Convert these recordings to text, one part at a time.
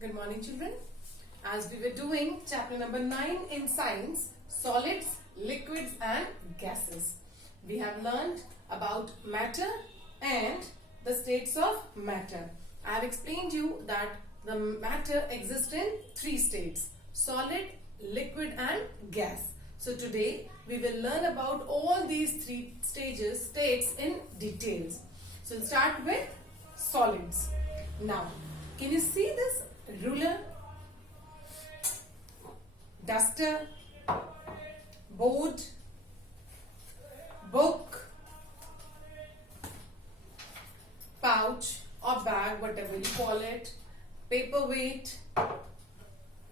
Good morning, children. As we were doing chapter number 9 in science, solids, liquids and gases. We have learned about matter and the states of matter. I have explained you that the matter exists in 3 states: solid, liquid and gas. So today we will learn about all these 3 states in details. So we'll start with solids. Now, can you see this ruler, duster, board, book, pouch or bag, whatever you call it, paperweight,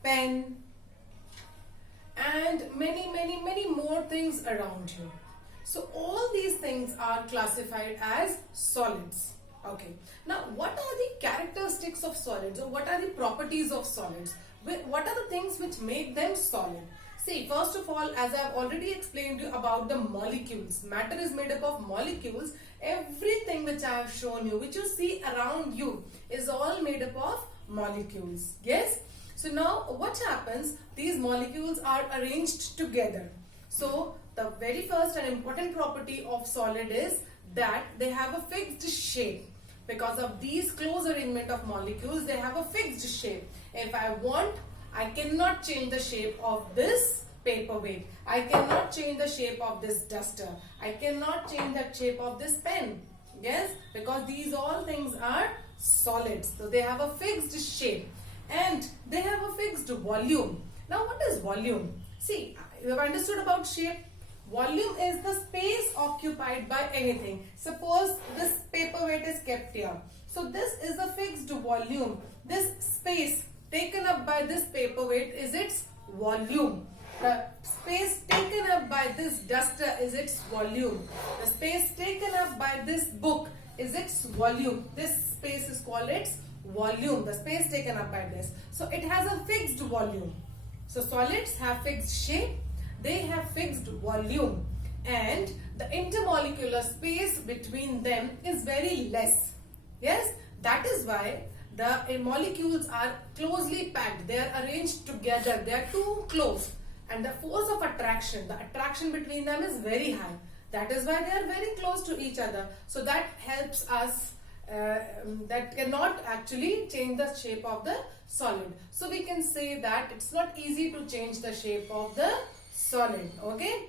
pen, and many more things around you. So all these things are classified as solids. Okay. Now, what are the characteristics of solids, or what are the properties of solids? What are the things which make them solid? See, first of all, as I have already explained you about the molecules. Matter is made up of molecules. Everything which I have shown you, which you see around you, is all made up of molecules. Yes? So now, what happens? These molecules are arranged together. So, the very first and important property of solid is that they have a fixed shape. Because of these close arrangement of molecules, they have a fixed shape. If I want, I cannot change the shape of this paperweight. I cannot change the shape of this duster. I cannot change the shape of this pen. Yes, because these all things are solids. So they have a fixed shape and they have a fixed volume. Now what is volume? See, you have understood about shape. Volume is the space occupied by anything. Suppose this paperweight is kept here. So this is a fixed volume. This space taken up by this paperweight is its volume. The space taken up by this duster is its volume. The space taken up by this book is its volume. This space is called its volume. The space taken up by this. So it has a fixed volume. So solids have fixed shape. They have fixed volume and the intermolecular space between them is very less. Yes, that is why the molecules are closely packed. They are arranged together. They are too close. And the force of attraction, the attraction between them is very high. That is why they are very close to each other. So that helps us, that cannot actually change the shape of the solid. So we can say that it's not easy to change the shape of the solid, okay,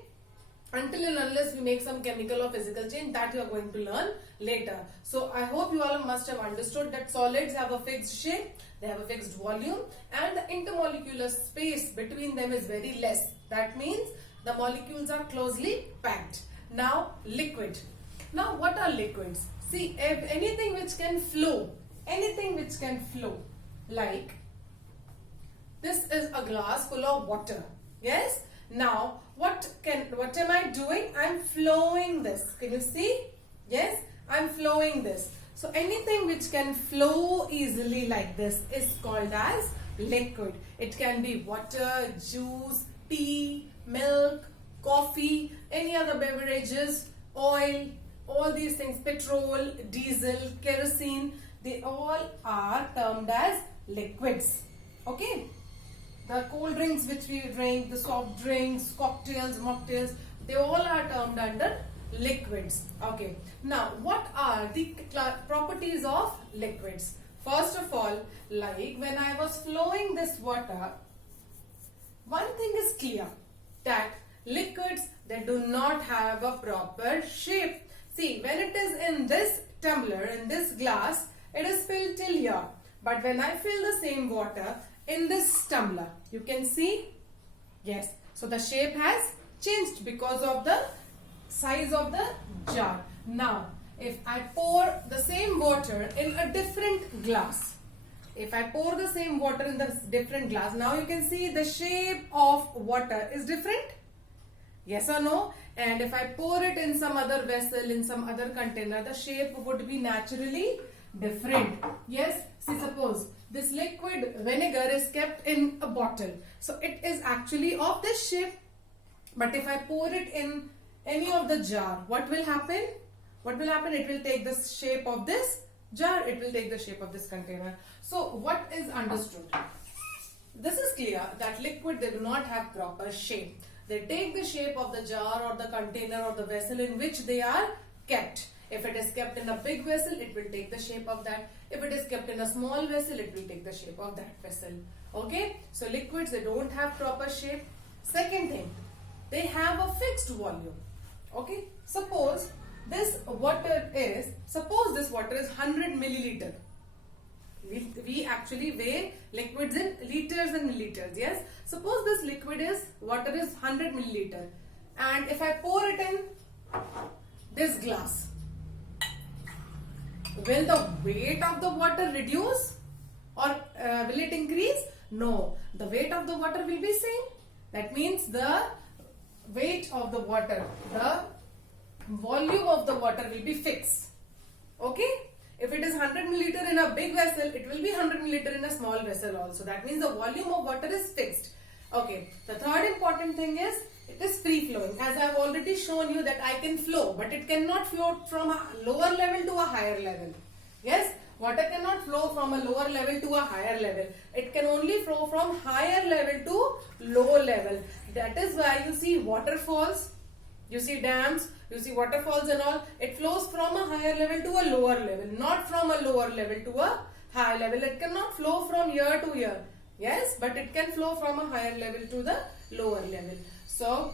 until and unless we make some chemical or physical change that you are going to learn later. So I hope you all must have understood that solids have a fixed shape, they have a fixed volume and the intermolecular space between them is very less. That means the molecules are closely packed. Now liquid. Now what are liquids? See, if anything which can flow, like this is a glass full of water. Yes? Now, what am I doing? I'm flowing this. Can you see? Yes, I'm flowing this. So anything which can flow easily like this is called as liquid. It can be water, juice, tea, milk, coffee, any other beverages, oil, all these things, petrol, diesel, kerosene, they all are termed as liquids. Okay? The cold drinks which we drink, the soft drinks, cocktails, mocktails, they all are termed under liquids. Okay. Now, what are the properties of liquids? First of all, like when I was flowing this water, one thing is clear, that liquids, they do not have a proper shape. See, when it is in this tumbler, in this glass, it is filled till here. But when I fill the same water in this tumbler, you can see, yes, so the shape has changed because of the size of the jar. Now, if I pour the same water in a different glass, now you can see the shape of water is different. Yes or no? And if I pour it in some other vessel, in some other container, the shape would be naturally different. Yes, see, suppose this liquid vinegar is kept in a bottle. So it is actually of this shape. But if I pour it in any of the jar, what will happen? It will take the shape of this jar, it will take the shape of this container. So what is understood? This is clear that liquid, they do not have proper shape. They take the shape of the jar or the container or the vessel in which they are kept. If it is kept in a big vessel, it will take the shape of that. If it is kept in a small vessel, it will take the shape of that vessel. Okay, so liquids, they don't have proper shape. Second thing, they have a fixed volume. Okay, suppose this water is 100 milliliter. We actually weigh liquids in liters and milliliters. Yes, suppose this water is 100 milliliter, and if I pour it in this glass, will the weight of the water reduce or will it increase? No, the weight of the water will be same. That means the weight of the water, the volume of the water will be fixed. Okay, if it is 100 milliliter in a big vessel, it will be 100 milliliter in a small vessel also. That means the volume of water is fixed. Okay, the third important thing is it is free flowing. As I have already shown you that I can flow, but it cannot flow from a lower level to a higher level. Yes, water cannot flow from a lower level to a higher level. It can only flow from higher level to low level. That is why you see waterfalls, you see dams, you see waterfalls and all. It flows from a higher level to a lower level, not from a lower level to a higher level. It cannot flow from year to year. Yes, but it can flow from a higher level to the lower level. So,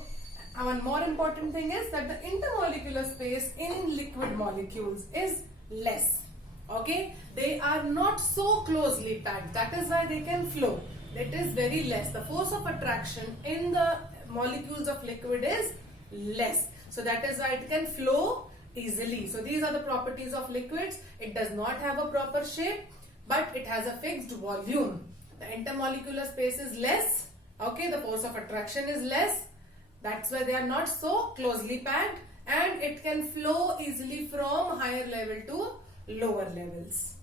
one more important thing is that the intermolecular space in liquid molecules is less. Okay, they are not so closely packed. That is why they can flow. It is very less. The force of attraction in the molecules of liquid is less. So that is why it can flow easily. So these are the properties of liquids. It does not have a proper shape, but it has a fixed volume. The intermolecular space is less. Okay, the force of attraction is less. That's why they are not so closely packed, and it can flow easily from higher level to lower levels.